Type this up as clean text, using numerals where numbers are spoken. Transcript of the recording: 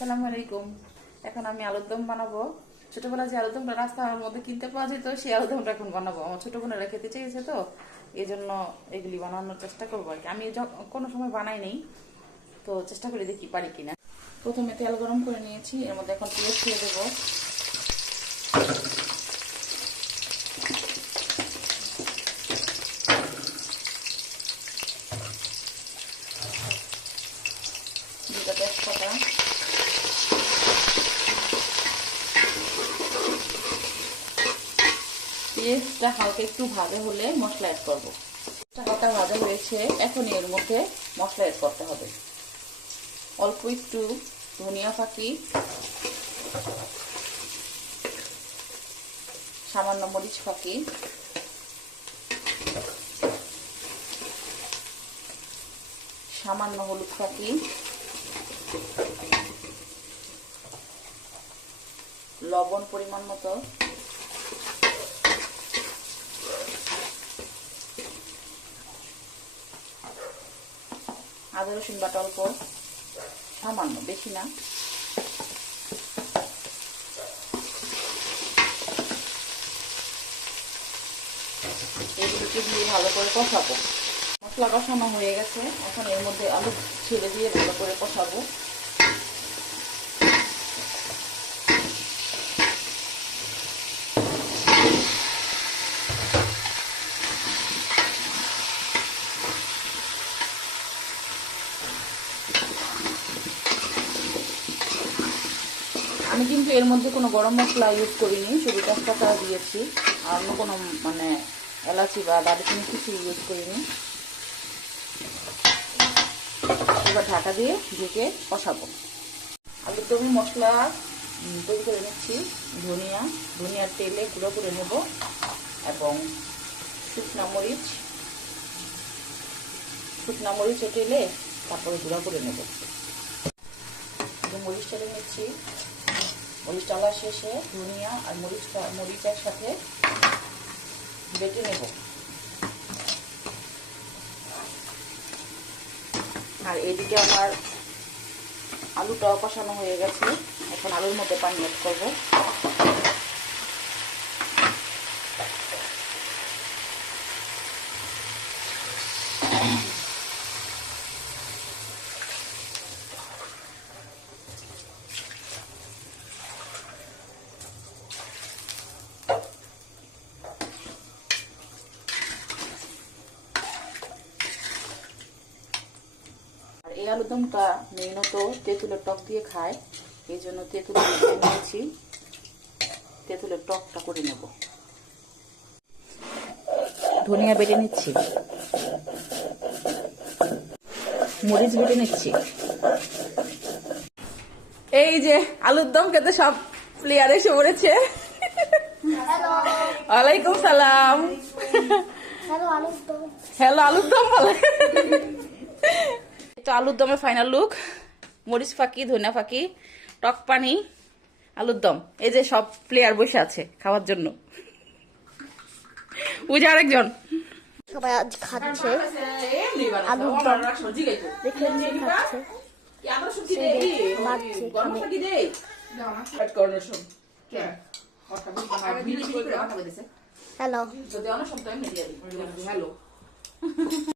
আসসালামু আলাইকুম। এখন আমি আলুর দম বানাবো। ছোটবেলা যে আলুর দমটা রাস্তার মধ্যে কিনতে পাওয়া যেত সেই আলুর দমটা এখন বানাবো। আমার ছোট বোনেরা খেতে চেয়েছে, তো এই জন্য এগুলি বানানোর চেষ্টা করবো আর কি। আমি কোনো সময় বানাই নেই, তো চেষ্টা করে দেখি পারি কিনা। প্রথমে তেল গরম করে নিয়েছি, এর মধ্যে এখন পেঁয়াজ দিয়ে দেবো। দুটো তেজপাতা, পেঁয়াজটা হালকা একটু ভাজা হলে মশলা অ্যাড করবো। হালকা ভাজা হয়েছে, এখন এর মধ্যে মশলা অ্যাড করতে হবে। অল্প একটু ধনিয়া ফাঁকি, সামান্য মরিচ ফাঁকি, সামান্য হলুদ ফাঁকি, লবণ পরিমাণ মতো, আদা রসুন বাটা অল্প, সামান্য, বেশি না। এগুলোকে দিয়ে ভালো করে কষাবো। মশলা কষানো হয়ে গেছে, এখন এর মধ্যে আলু ছেড়ে দিয়ে ভালো করে কষাবো। আমি কিন্তু এর মধ্যে কোনো গরম মশলা ইউজ করিনি, শুধু তেজপাতা দিয়েছি, আর অন্য কোনো এলাচি বা দারুচিনি কিছু ইউজ করিনি। এবার ঢাকা দিয়ে ঢেকে কষাবো। আলুর দমে মশলা তৈরি করে নিচ্ছি। ধনিয়ার তেলে গুঁড়ো করে নেব, এবং শুকনা মরিচ তেলে তারপরে গুঁড়ো করে নেব। মরিচ তেলে নিচ্ছি। মরিচ টালা শেষে ধনিয়া আর মরিচের সাথে বেটে নেব। আর এদিকে আমার আলুটাও কষানো হয়ে গেছে, এখন আলুর মধ্যে পানি অ্যাড করবো। এই আলুর দমটা মেইনত তেঁতুলের টক দিয়ে খায়, এই জন্য তেঁতুলের নিয়েছি। তেঁতুলের টকটা করে নেব। ধনিয়া বেটে নিচ্ছি, মরিচ বেটে নিচ্ছি। এই যে আলুর দম খেতে সব প্লেয়ার এসে পড়েছে। ওয়ালাইকুম সালাম। হ্যালো আলুর দম ভালো। তো আলুর দমের ফাইনাল লুক। মরিচ ফাঁকি, ধনিয়া ফাঁকি, টক পানি, আলুর দম। এই যে সব প্লেয়ার বসে আছে খাওয়ার জন্য। বুঝে আরেকজন সবাই আজ খাচ্ছে আলুর দম। দেখলেন যে খাচ্ছে, হ্যালো।